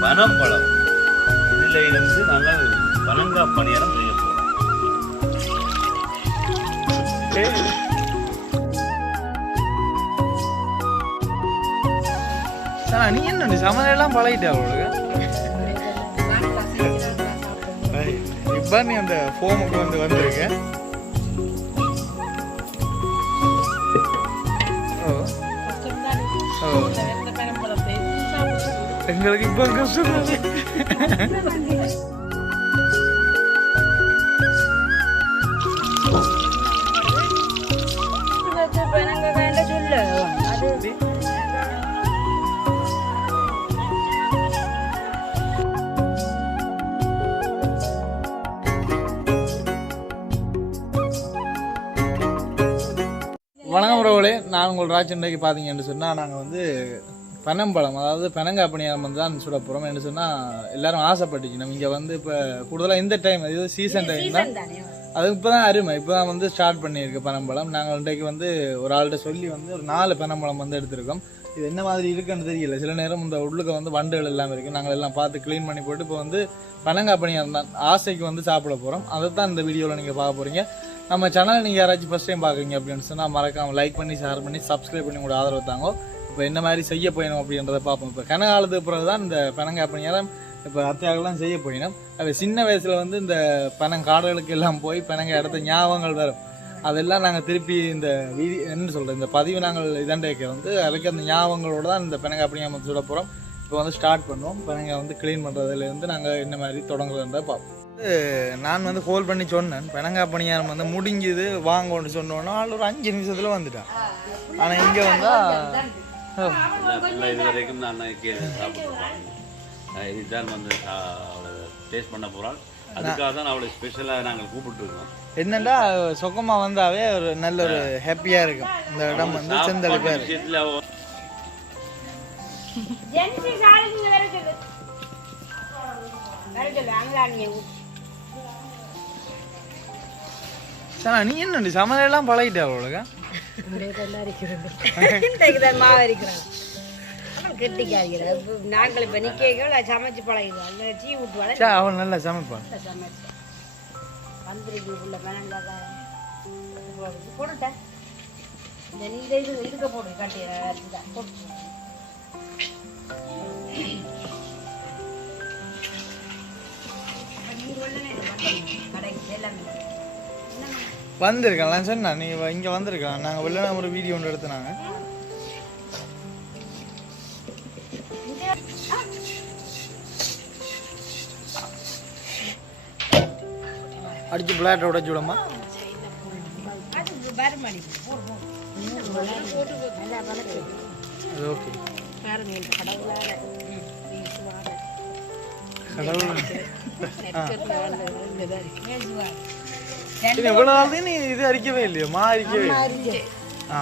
பனம்பழம் இதில் இருந்து நாங்கள் பனங்காய் பணியாரம் செய்ய போகிறோம் நீ என்ன சமையலாம் பழகிட்ட அவளுக்கு? இப்போ நீ அந்த ஃபோமுக்கு வந்து வந்திருக்க. ஓ. ஓ. எங்களுக்கு இப்போ கஷ்டம் வணக்கம் உறவுகளே நான் உங்கள் ராஜ் இன்றைக்கு பார்த்தீங்கன்னு சொன்னால் நாங்கள் வந்து பனம்பழம் அதாவது பனங்காய் பணியாரம் வந்து தான் சுட போகிறோம் என்ன சொன்னால் எல்லாரும் ஆசைப்பட்டுச்சு நம்ம இங்கே வந்து இப்போ கூடுதலாக இந்த டைம் இது சீசன் டைம் தான்? அது இப்போ தான் அருமை. இப்போ தான் வந்து ஸ்டார்ட் பண்ணியிருக்கு பனம்பழம். நாங்கள் இன்றைக்கு வந்து ஒரு ஆள்கிட்ட சொல்லி வந்து ஒரு நாலு பனம்பழம் வந்து எடுத்திருக்கோம். இது என்ன மாதிரி இருக்குன்னு தெரியல. சில நேரம் இந்த உள்ளுக்க வந்து வண்டுகள் எல்லாம் இருக்குது நாங்கள் எல்லாம் பார்த்து க்ளீன் பண்ணி போட்டு இப்போ வந்து பனங்காய் பணியாரம் தான் ஆசைக்கு வந்து சாப்பிட போகிறோம் அதை தான் இந்த வீடியோவில் நீங்கள் பார்க்க போகிறீங்க நம்ம சேனல் நீங்கள் யாராச்சும் ஃபஸ்ட் டைம் பார்க்குறீங்க அப்படின்னு சொன்னால் மறக்காம லைக் பண்ணி ஷேர் பண்ணி சப்ஸ்கிரைப் பண்ணி கூட ஆதரவு தாங்க. இப்போ என்ன மாதிரி செய்ய போயணும் அப்படின்றத பார்ப்போம். இப்போ கனகாலத்துக்கு பிறகு தான் இந்த பனங்காய் பணியாரம் இப்போ அத்தியாகலாம் செய்ய போயினோம். அது சின்ன வயசில் வந்து இந்த பனங்காடுகளுக்கு எல்லாம் போய் பனங்காய் இடத்த ஞாபகங்கள் வரும். அதெல்லாம் நாங்கள் திருப்பி இந்த வீதி என்ன சொல்கிறது இந்த பதிவு நாங்கள் இதண்டைக்க வந்து அதுக்கு அந்த ஞாபகங்களோடு தான் இந்த பனங்காய் பணியாரம் சொல்ல போகிறோம் இப்போ வந்து ஸ்டார்ட் பண்ணுவோம். பனங்காய் வந்து க்ளீன் பண்ணுறதுலேருந்து நாங்கள் என்ன மாதிரி தொடங்குறதுன்றதை பார்ப்போம். வந்து நான் வந்து ஃபோல் பண்ணி சொன்னேன். பெனங்காய் பணியாரம் வந்து முடிஞ்சுது வாங்கன்னு சொன்னோன்னா ஆள் ஒரு அஞ்சு நிமிஷத்தில் வந்துட்டான். ஆனால் இங்கே வந்தால் இது வரைக்கும் நான் கேள்வி சாப்பிட்டுருப்பாங்க இதுதான் வந்து அவளை டேஸ்ட் பண்ண போகிறாள் அதுக்காக தான் அவளை ஸ்பெஷலாக நாங்கள் கூப்பிட்டுருக்கோம் என்னடா சொக்கமா வந்தாவே ஒரு நல்ல ஒரு ஹாப்பியாக இருக்கும் இந்த இடம் வந்து அங்கலானிய சார் நீ என்னடி சமையலாம் பழகிட்டா அவளுக்கு இன்றைக்குதான் மாவு அரிக்கிறாங்க கெட்டிக்காரிக்கிறார் இப்போ நாங்கள் இப்போ நிற்க சமைச்சு பழகிடுவோம் சா அவள் நல்லா சமைப்பான் சமைச்சு. வந்துருக்கு உள்ள இது இதுக்க போடு கட்டி அரிசிதான் போட்டு கடைக்கு எல்லாமே. வந்திருக்கேன் நான் சொன்னேன் நீ இங்கே வந்திருக்கான். நாங்கள் வெளில ஒரு வீடியோ ஒன்று எடுத்துனாங்க அடிச்சு பிளாட் உடச்சு விடமா? அது ஓகே கடவுள். பேசுவார் இது எவ்வளோ நாள் நீ இது அரிக்கவே இல்லையோ? மா அரிக்கவே இல்லை. ஆ.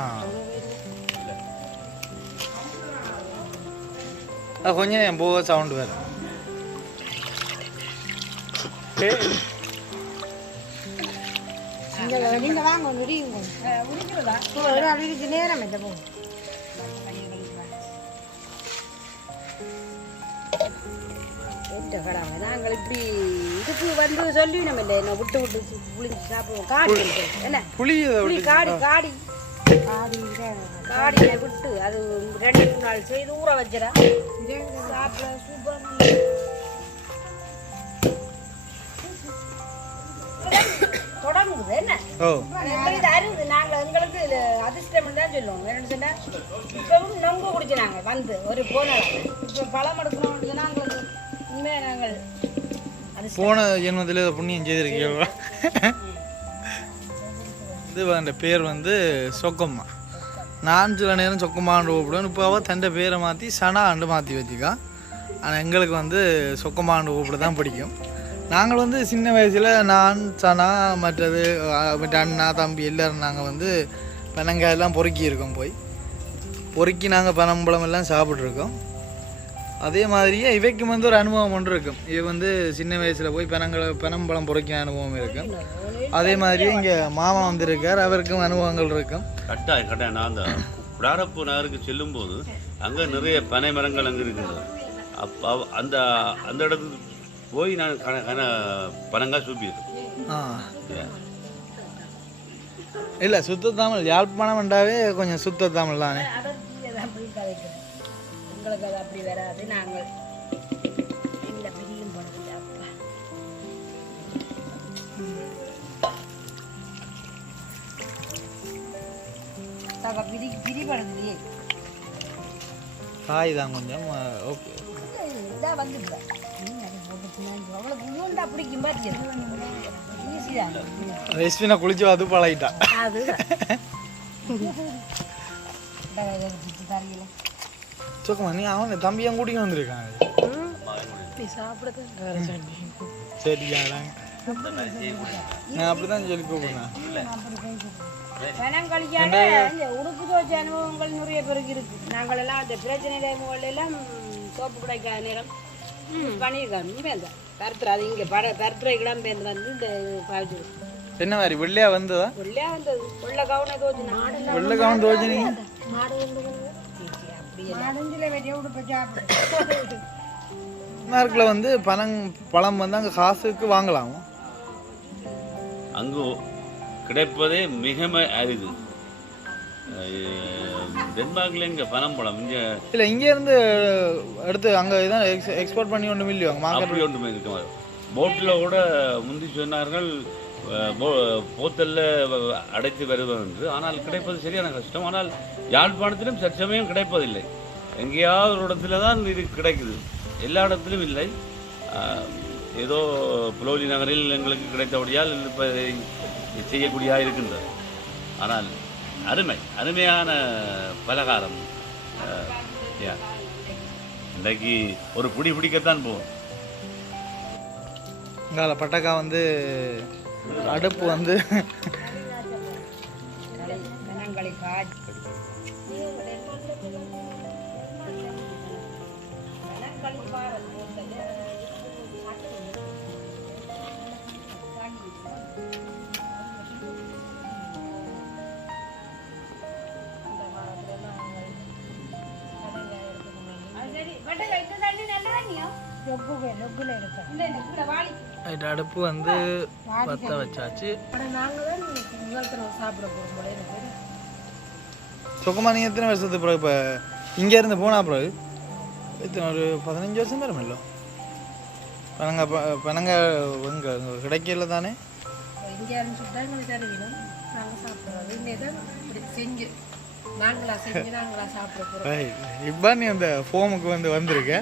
கொஞ்சம் நேரம் போக சவுண்ட் வேறு. நீங்க வாங்க முடியுங்க நேரம் இல்லை போகும் நாங்கள் இப்படி இதுக்கு வந்து சொல்லி நம்ம இல்லை என்ன விட்டு விட்டு புளிஞ்சு சாப்பிடுவோம். காடி. என்ன? புளி விட்டு காடி காடி. காடியை விட்டு அது ரெண்டு மூணு நாள் செய்து ஊற வச்சிடா சாப்பிட சூப்பர் தொடங்குது. என்ன? எங்களுக்கு அருது. எங்களுக்கு அதிர்ஷ்டம் தான் சொல்லுவோம். என்னன்னு சொன்னா இப்பவும் நொங்கு குடிச்சு வந்து ஒரு போன இப்ப பழம் எடுக்கணும்னு சொன்னா எங்களுக்கு நாங்கள் அதிர்ஷ்டம் போன ஜென்மத்தில் இதை புண்ணியம் செய்திருக்கீங்களா இது அந்த பேர் வந்து சொக்கம்மா. நான் சில நேரம் சொக்கம்மான்னு கூப்பிடுவேன். இப்போ அவள் தன் பேரை மாற்றி சனாண்டு மாற்றி வச்சுக்கா. ஆனால் எங்களுக்கு வந்து சொக்கம்மாண்டு கூப்பிட தான் பிடிக்கும். நாங்கள் வந்து சின்ன வயசில் நான் சனா மற்றது மற்ற அண்ணா தம்பி எல்லோரும் நாங்கள் வந்து பனங்காயெல்லாம் பொறுக்கி இருக்கோம் போய். பொறுக்கி நாங்கள் பனம்பழம் எல்லாம் சாப்பிட்ருக்கோம் அதே மாதிரியே இவைக்கும் வந்து ஒரு அனுபவம் ஒன்று இருக்கும் இது வந்து சின்ன வயசில் போய் பெனங்களை பெனம்பழம் பொறுக்கின அனுபவம் இருக்கும் அதே மாதிரியே இங்கே மாமா வந்திருக்கார். அவருக்கும் அனுபவங்கள் இருக்கும் கட்டாயம் கட்டாயம். நான் அந்த குடாரப்பு நகருக்கு செல்லும்போது அங்கே நிறைய பனை மரங்கள் அங்கே இருக்கின்றது அப்போ அந்த அந்த இடத்துக்கு போய் நான் கன கன பனங்காய் ஆ. இல்லை சுத்த தமிழ் யாழ்ப்பாணம் என்றாவே கொஞ்சம் சுத்த தமிழ் தானே. உங்களுக்கு அது அப்படி வராது. நாங்கள் இல்லை பிரியும் போனது அப்பா. தக பிரி பிரிபடுது காய் தான் கொஞ்சம் ஓகே இதாக வந்துடுவேன் ரெஸ்பினா குளிச்சு அது பழகிட்டா. அது சுக்கமா நீ அவன் தம்பியும் கூட்டிட்டு வந்திருக்கான் நீ நான் அப்படிதான் சொல்லி கூப்பிடுறேன். பணம் கழிக்காத. இந்த உடுப்பு தோச்ச அனுபவங்கள் நிறைய பேருக்கு இருக்கு. நாங்கள் எல்லாம் அந்த பிரச்சனை டைமுகள் எல்லாம் சோப்பு கிடைக்காத நேரம் பண்ணியிருக்கோம் உண்மையாக தான் பருத்துறை அது இங்கே பட பருத்துறை இடம்பெயர்ந்து வந்து இந்த பாய்ச்சி என்ன மாதிரி வெள்ளையா வந்ததா? வெள்ளையா வந்தது. வெள்ளை கவுனை தோச்சு நாடு. வெள்ளை கவுன் தோஜனி மாடு அப்படியே நாடஞ்சில் வெட்டிய உடுப்பை சாப்பிடு. மார்க்கில் வந்து பழம் பழம் வந்து அங்கே காசுக்கு வாங்கலாம். அங்கு கிடைப்பதே மிக அரிது. அஹ் டென்மார்க்ல இங்கே பனம்பழம் இங்கே இல்லை இங்கேருந்து எடுத்து அங்கே இதான் எக்ஸ்போர்ட் பண்ணி ஒன்றும் இல்லையோ மார்க்கெட் அப்படி ஒன்றுமே இருக்க மாதிரி போட்டில் கூட முந்தி சொன்னார்கள் போத்தல்ல வ- அடைத்து வருவதென்று ஆனால் கிடைப்பது சரியான கஷ்டம். ஆனால் யாழ்ப்பாணத்திலும் சச்சமயம் கிடைப்பதில்லை. எங்கேயாவது ஒரு இடத்துல தான் இது கிடைக்குது. எல்லா இடத்திலும் இல்லை. ஏதோ புலோலி நகரில் எங்களுக்கு கிடைத்தபடியால் இப்போ இதை செய்யக்கூடியதாக இருக்கின்றது. ஆனால் அருமை அருமையான பலகாரம். யா. இன்றைக்கு ஒரு பிடி பிடிக்கத்தான் போகும் பட்டக்கா வந்து அடுப்பு வந்து பனங்களை காய்ச்சி ரைட் அடுப்பு வந்து பற்ற வச்சாச்சு. சுகமா நீ எத்தனை வருஷத்துக்கு பிறகு இப்போ இங்கேருந்து போனா பிறகு? எத்தனை ஒரு பதினஞ்சு வருஷம் பேரும் இல்லை பனங்க பனங்க இங்கே கிடைக்கல தானே நாங்கள் நாங்களா நாங்களா இப்போ நீ அந்த ஃபோமுக்கு வந்து வந்திருக்க.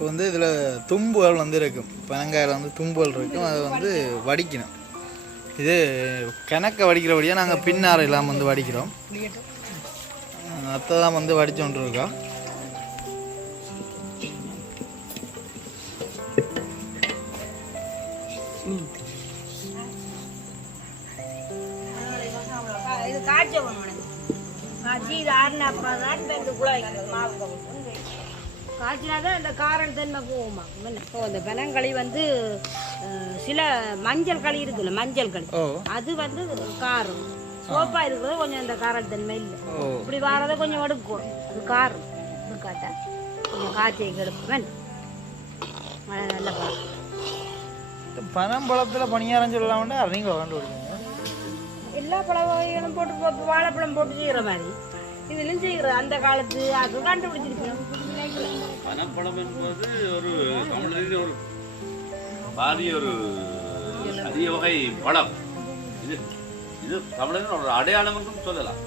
இப்போ வந்து இதில் தும்புகள் வந்து இருக்கும். பனங்காயில் வந்து தும்புகள் இருக்கும். அதை வந்து வடிக்கணும். இது கணக்கை வடிக்கிறபடியாக நாங்கள் பின்னார இல்லாமல் வந்து வடிக்கிறோம். அத்தை தான் வந்து வடிச்சு இருக்கோம் காய்ச்ச காய்ச்சி இது ஆறுனா அப்புறம் தான் இந்த மாவு காய்ச்சினா தான் இந்த காரம் தன்மை போகுமா? இப்போ இந்த பனங்களி வந்து சில மஞ்சள் களி இருக்குல்ல மஞ்சள் களி. அது வந்து காரம். சோப்பாக இருக்கிறது கொஞ்சம் இந்த காரத்தன்மை இல்லை. ஓ. இப்படி வரதை கொஞ்சம் எடுக்கும். அது காரம். எடுக்காட்டா கொஞ்சம் காய்ச்சி எடுப்பேன் மழை நல்ல பழம் பனம்பழத்தில் பணியாரம் சொல்லலாம்னா நீங்கள் கண்டுபிடிங்க எல்லா பழ வகைகளும் போட்டு வாழைப்பழம் போட்டு செய்கிற மாதிரி. இதுலையும் செய்கிற அந்த காலத்து அது கண்டுபிடிச்சிருக்கோம் பனப்பழம் என்பது ஒரு தமிழரின் ஒரு பாரிய ஒரு அரிய வகை பழம் இது இது தமிழரின் ஒரு அடையாளம் என்றும் சொல்லலாம்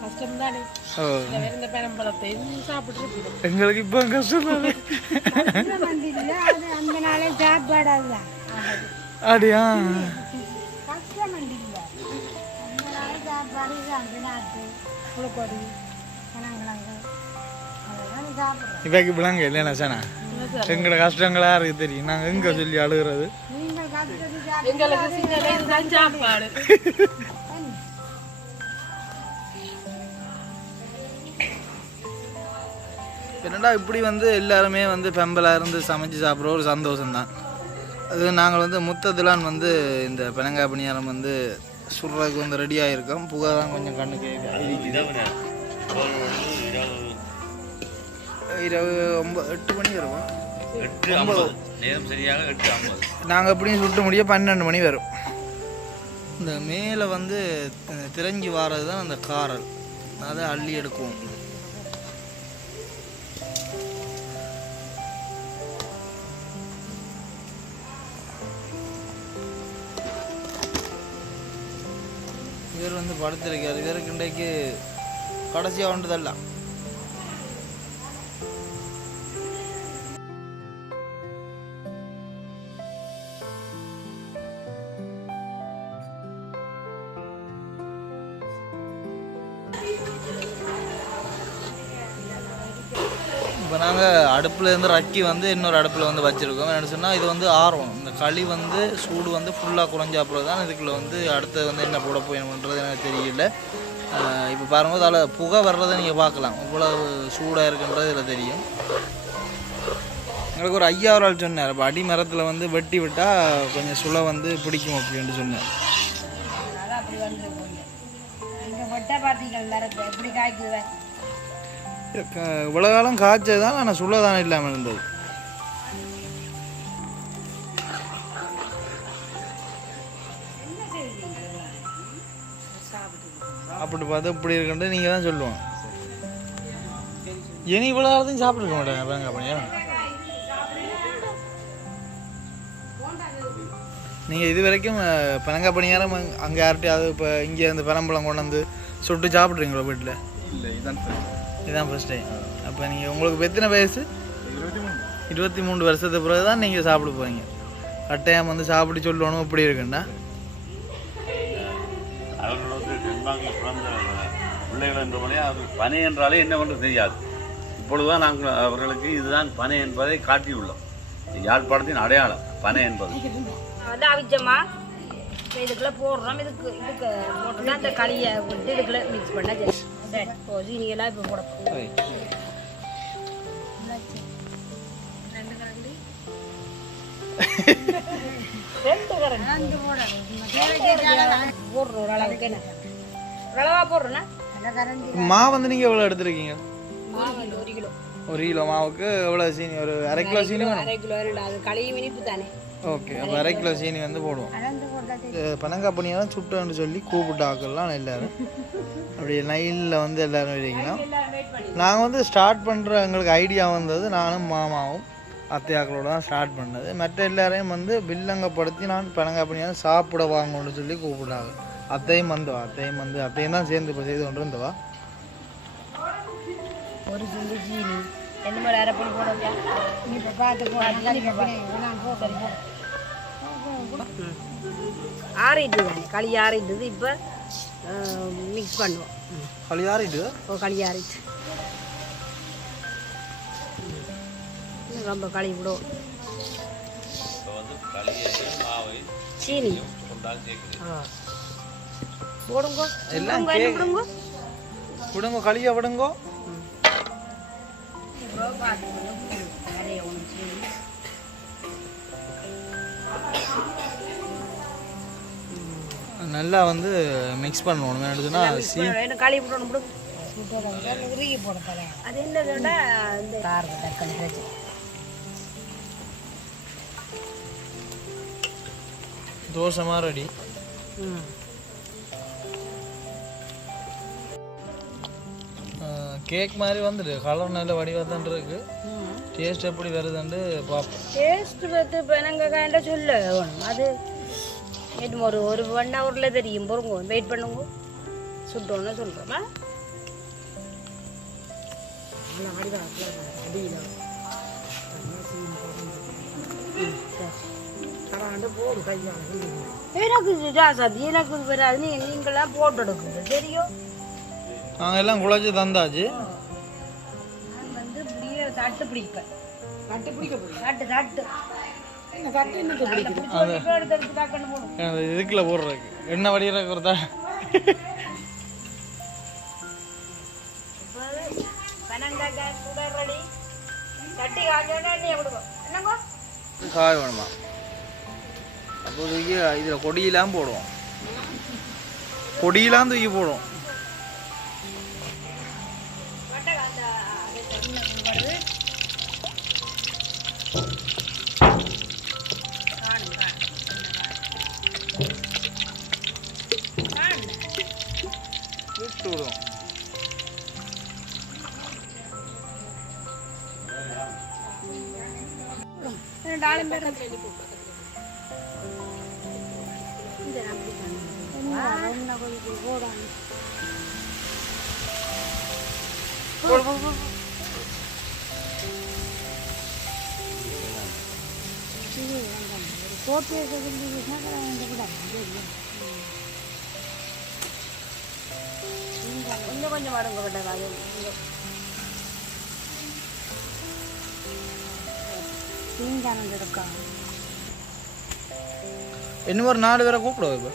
கஷ்டம் தானே இந்த பெரம்பழத்தை சாப்பிட்டு எங்களுக்கு இப்போ கஷ்டம் தானே அந்த நாளே சாப்பாடு அதுதான் அப்படியா இது அந்த நாட்டு புழுக்கொடி சாப்பிட்றோம் விளங்க இல்லைண்ணா சாணா எங்களோட கஷ்டங்களா இருக்கு தெரியும். நாங்கள் எங்கே சொல்லி அழுகிறது? என்னடா இப்படி வந்து எல்லாருமே வந்து பெம்பலாக இருந்து சமைச்சு சாப்பிட்ற ஒரு சந்தோஷம் தான் அது நாங்கள் வந்து முத்தத்திலான் வந்து இந்த பெனங்காய் பணியாரம் வந்து சுடுறதுக்கு வந்து ரெடியாக இருக்கோம் புகை தான் கொஞ்சம் கண்ணுக்கு இரவு ஒம்பது எட்டு மணி வரும். எட்டு ஐம்பது. நேரம் சரியாக எட்டு ஐம்பது. நாங்கள் எப்படியும் சுட்டு முடிய பன்னெண்டு மணி வரும். இந்த மேலே வந்து திரஞ்சி வாரது தான் அந்த காரல். அதை அள்ளி எடுக்குவோம். படுத்திருக்கார். இவருக்கு இன்றைக்கு கடைசியாக ஒன்றுதெல்லாம் அடுப்பில் இருந்து ரக்கி வந்து இன்னொரு அடுப்பில் வந்து வச்சுருக்கோம். என்ன சொன்னால் இது வந்து ஆர்வம். இந்த களி வந்து சூடு வந்து ஃபுல்லாக குறைஞ்ச அப்புறம் தான் இதுக்குள்ளே வந்து அடுத்து வந்து என்ன போட போயணுன்றது எனக்கு தெரியல. இப்போ பாரும்போது அதில் புகை வர்றதை நீங்கள் பார்க்கலாம். இவ்வளவு சூடாக இருக்குன்றது இதில் தெரியும். எங்களுக்கு ஒரு ஐயாறு ஆள் சொன்னார். இப்போ அடி மரத்தில் வந்து வெட்டி விட்டால் கொஞ்சம் சுளை வந்து பிடிக்கும் அப்படின்ட்டு சொன்னார். வெட்ட பார்த்தீங்கள் மரத்தை எப்படி காய்க்குவேன் இவ்வளோ காலம் காய்ச்சது தான் ஆனால் சுளை தானே இல்லாமல் இருந்தது. அப்படி பார்த்து இப்படி இருக்குன்ட்டு நீங்கள் தான் சொல்லுவோம் இனி இவ்வளோ காலத்தையும் சாப்பிட்ருக்க மாட்டேன் பாருங்க அப்படியா. நீங்கள் இது வரைக்கும் அஹ், பனங்காய் பணியாரம் அங்கே யார்கிட்டயாவது இப்போ இங்கே அந்த பனம்பழம் கொண்டு வந்து சுட்டு சாப்பிட்றீங்களா வீட்டில்? இல்லை இதுதான் இதுதான் ஃபர்ஸ்ட் டைம் அப்போ நீங்கள் உங்களுக்கு எத்தனை வயசு? இருபத்தி மூணு. வருஷத்துக்கு பிறகு தான் நீங்கள் சாப்பிட போகிறீங்க கட்டாயம் வந்து சாப்பிட்டு சொல்லணும் இப்படி இருக்குண்டா. பிள்ளைகள் என்ற முறையே அது பனை என்றாலே என்னவென்று தெரியாது. இப்பொழுதுதான் நாங்கள் அவர்களுக்கு இதுதான் பனை என்பதை காட்டியுள்ளோம். யாழ்ப்பாணத்தின் அடையாளம் பனை என்பது. அவிச்சமா இதுக்குள்ள போடுறோம். இதுக்கு இதுக்கு போட்டு அந்த களியை விட்டு இதுக்குள்ள மிக்ஸ் பண்ண இப்போ போட போடுறோன்னா மா வந்து நீங்கள் எவ்வளோ எடுத்துருக்கீங்க? ஒரு கிலோ ஒரு கிலோ. மாவுக்கு எவ்வளோ சீனி? ஒரு அரை கிலோ சீனி வேணும். அரை கிலோ இல்லை அது களியும் இனிப்பு தானே ஓகே அப்போ அரை கிலோ சீனி வந்து போடுவோம். பனங்காய் தான் சுட்டோன்னு சொல்லி கூப்பிட்டாக்கள்லாம் எல்லோரும். அப்படி நைலில் வந்து எல்லோரும் இருக்கணும் நாங்கள் வந்து ஸ்டார்ட் பண்ணுற எங்களுக்கு ஐடியா வந்தது நானும் மாமாவும் அத்தையாக்களோட தான் ஸ்டார்ட் பண்ணது. மற்ற எல்லாரையும் வந்து வில்லங்கப்படுத்தி நான் பனங்காய் சாப்பிட வாங்கணும்னு சொல்லி கூப்பிட்டாங்க. அத்தையும் வந்தவா அத்தையும் வந்து அத்தையும் தான் சேர்ந்து இப்போ செய்து கொண்டு இருந்தவா ஒரு சிந்து சீனி. எந்த மாதிரி அரைப்படி போடுங்க நீ இப்போ பார்த்து போடுங்க ஆறிட்டு தானே களி ஆறிட்டுது இப்போ மிக்ஸ் பண்ணுவோம். களி யாரிட்டு ஓ களி ஆறிட்டு ரொம்ப களி விடும். சீனி. போடுங்க. எல்லாம் விடுங்க, விடுங்க களியை விடுங்கோ. நல்லா வந்து மிக்ஸ் பண்ணணும். என்னதுன்னா சீ களி விடுங்க உருகி போட. அது என்னதுன்னா இந்த காரம் தக்காளி வச்சு தோசை மாதிரி ரெடி. ம். கேக் மாதிரி வந்துடு. கலர் நல்ல வடிவாக தான் இருக்கு. டேஸ்ட் எப்படி வருதுன்ட்டு பார்ப்போம் டேஸ்ட் பார்த்து இப்போ நாங்கள் காண்ட சொல்ல. அது இது ஒரு ஒரு ஒன் ஹவரில் தெரியும். பொறுங்க வெயிட் பண்ணுங்க. சுட்டோன்னு சொல்கிறோமா எனக்கு எனக்கு வராது நீங்களாம் போட்டு எடுக்குங்க தெரியும்? நாங்கள் எல்லாம் குழச்சி தந்தாச்சு. நான் வந்து இப்படியே தட்டு பிடிப்பேன். பிடிக்க போடுறதுக்கு. என்ன வடிகிறதுக்கு ஒரு காய் வேணுமா? அப்போதைக்கு இதில் கொடியெல்லாம் போடுவோம். கொடியெல்லாம் தூக்கி போடுவோம். ரெண்டாலும் பேர் போடு, போடு, போடு. கொஞ்சம் கொஞ்சம் மடங்கு விட்டதா இன்னும் ஒரு நாலு பேரை கூப்பிடுவோம் இப்போ.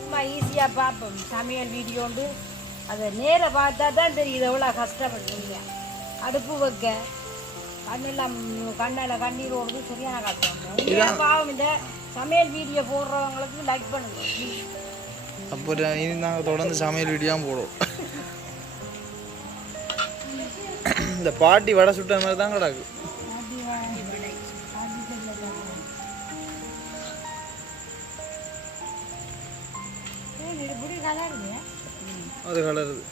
சும்மா ஈஸியாக பார்ப்போம். சமையல் வீடியோண்டு அதை நேராக பார்த்தா தான் தெரியுது எவ்வளோ கஷ்டப்படுறீங்க. அடுப்பு வைக்க. கண்ணெல்லாம் கண்ணால் கண்ணீர் ஓடுறது சரியான கஷ்டம். பாவம். இந்த சமையல் வீடியோ போடுறவங்களுக்கு லைக் பண்ணுங்க. please. அப்போ இனி நாங்கள் தொடர்ந்து சமையல் வீடியோ போடுவோம். இந்த பாட்டி வடை சுட்ட மாதிரி தான் கிடக்கு. அது கலருது.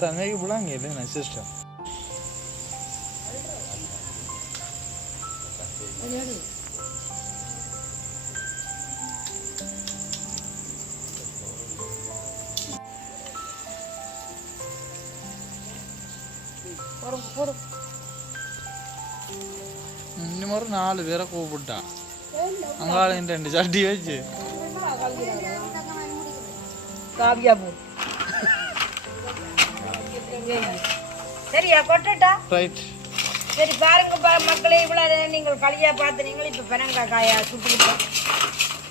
தங்கைக்கு இப்படி திறக்கும் கிடக்கும் சிஸ்டம். இன்னும் ஒரு நாலு பேரை கூப்பிட்டான் அங்காளையும் ரெண்டு சட்டி வச்சு காவியா பூ சரியா கொட்டட்டா ரைட் சரி பாருங்க மக்களே இவ்வளோ நீங்கள் களியாக பார்த்துனீங்களே இப்போ பெனங்காய் காயா சுட்டுக்கிட்டோம்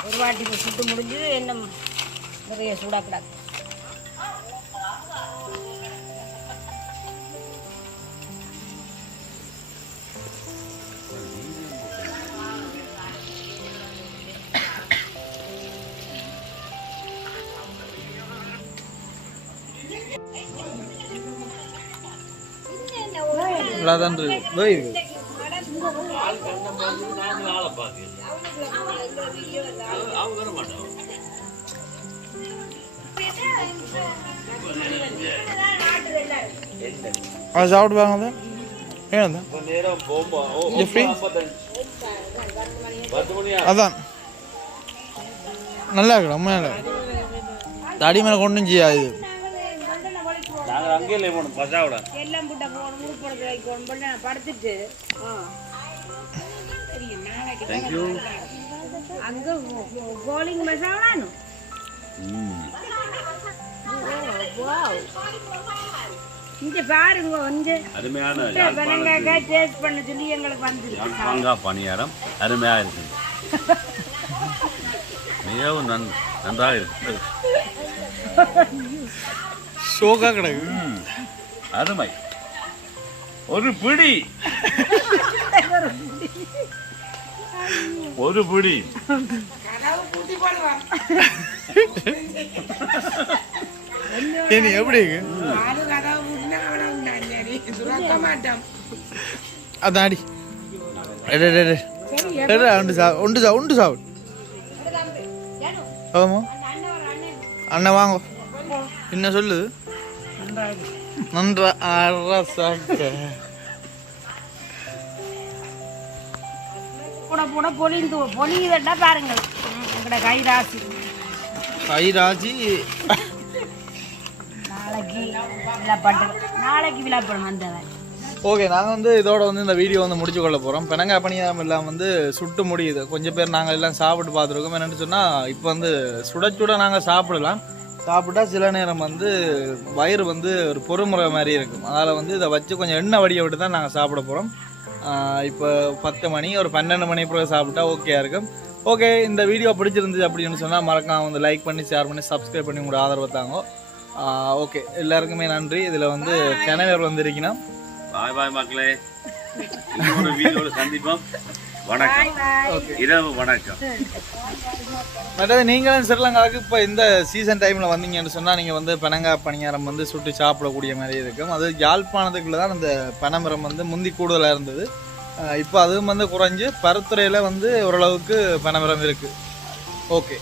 ஒரு வாட்டி சுட்டு முடிஞ்சு என்ன நிறைய சூடாக கிடாது நல்லா தான் இருக்கு. இதோ இருக்கு அவங்க வர மாட்டாங்க அது சாப்பிட்டு பாருங்க ஏன் எப்படி? அதான். நல்லா இருக்கு ரொம்ப நல்லா தடி மேலே கொண்டும் செய்யாது அங்கே இல்லை போகணும் பசாவோட எல்லாம் புட்டை போகணும் உருப்படத்தை வைக்கணும் பண்ண படுத்துட்டு. தேங்க்யூ அங்கே கோலிங் மசாலானு இங்க பாருங்க வந்து அருமையான வெனங்காய் டேஸ்ட் பண்ண சொல்லி எங்களுக்கு வந்துருக்கு மாங்காய் பணியாரம் அருமையாக இருக்குது. மிகவும் நன் நன்றாக இருக்குது. ஷோக்காக கிடக்கு. அருமை. ஒரு பிடி. ஒரு பிடி. ஏனி எப்படி இருக்கு? அதான் அடி. எடு, எடு, எடு. எடு, உண்டு சா உண்டு சா உண்டு சாப்பிடு ஆமா. அண்ணன் வாங்க. என்ன சொல்லுது? நன்றா அரசாக்க பாருங்கள். எங்கட நாளைக்கு விழாப்பட்டு நாளைக்கு விழாப்படம் வந்தவன். ஓகே நாங்கள் வந்து இதோட வந்து இந்த வீடியோ வந்து முடிச்சு கொள்ள போகிறோம் பெனங்காய் பணியாரம் எல்லாம் வந்து சுட்டு முடியுது. கொஞ்சம் பேர் நாங்கள் எல்லாம் சாப்பிட்டு பார்த்துருக்கோம். என்னென்னு சொன்னால் இப்போ வந்து சுட சுட நாங்கள் சாப்பிடலாம். சாப்பிட்டா சில நேரம் வந்து வயிறு வந்து ஒரு பொறுமுறை மாதிரி இருக்கும். அதனால் வந்து இதை வச்சு கொஞ்சம் எண்ணெய் வடிய விட்டு தான் நாங்கள் சாப்பிட போகிறோம் இப்போ பத்து மணி ஒரு பன்னெண்டு மணி பிறகு சாப்பிட்டா ஓகே இருக்கும். ஓகே இந்த வீடியோ பிடிச்சிருந்துச்சு அப்படின்னு சொன்னால் மறக்காம வந்து லைக் பண்ணி ஷேர் பண்ணி சப்ஸ்கிரைப் பண்ணி உங்களோட ஆதரவு தாங்க. ஓகே எல்லாருக்குமே நன்றி. இதில் வந்து கிணவர் வந்திருக்கீங்கன்னா பாய் பாய் மக்களே. சந்திப்போம். வணக்கம். ஓகே இரவு வணக்கம். மற்றது நீங்களும் ஸ்ரீலங்காவுக்கு இப்போ இந்த சீசன் டைமில் வந்தீங்கன்னு சொன்னால் நீங்கள் வந்து பனங்காய் பணியாரம் வந்து சுட்டு சாப்பிடக்கூடிய மாதிரி இருக்கும். அது யாழ்ப்பாணத்துக்குள்ள தான் அந்த பனைமரம் வந்து முந்தி கூடுதலாக இருந்தது. இப்போ அதுவும் வந்து குறைஞ்சு பருத்துறையில் வந்து ஓரளவுக்கு பனைமரம் இருக்குது ஓகே